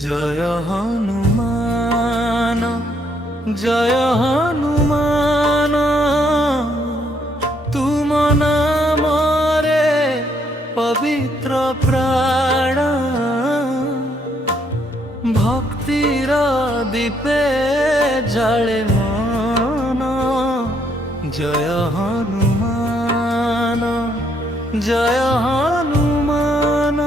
জয় হনুমান জয় হনুমান তুম নামরে পবিত্র প্রাণ ভক্তির দীপে জলে মন জয় হনুমান জয় হনুমান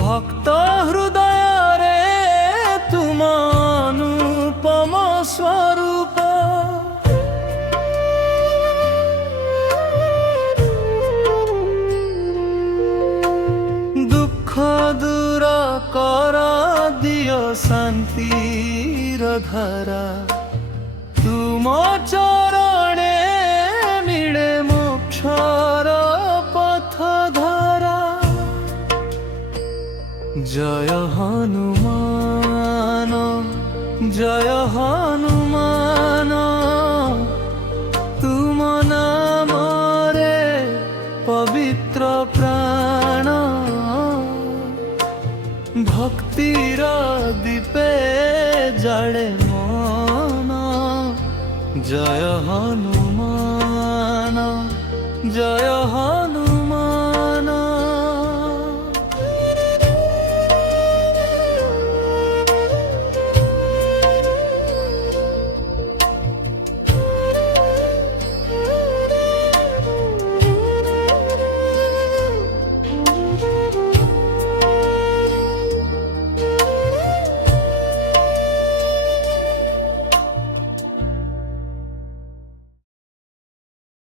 ভক্ত হৃদয়রে তুম অনুপম স্বরূপ দুঃখ দূর কর দিও শান্তির ধারা তুম চরণে মিলে মোক্ষর পথ ধারা জয় হনুমান জয় হনুমান তুম নামরে পবিত্র প্রাণ ভক্তির দীপে জলে মন জয় হনুমান জয় হনুমান।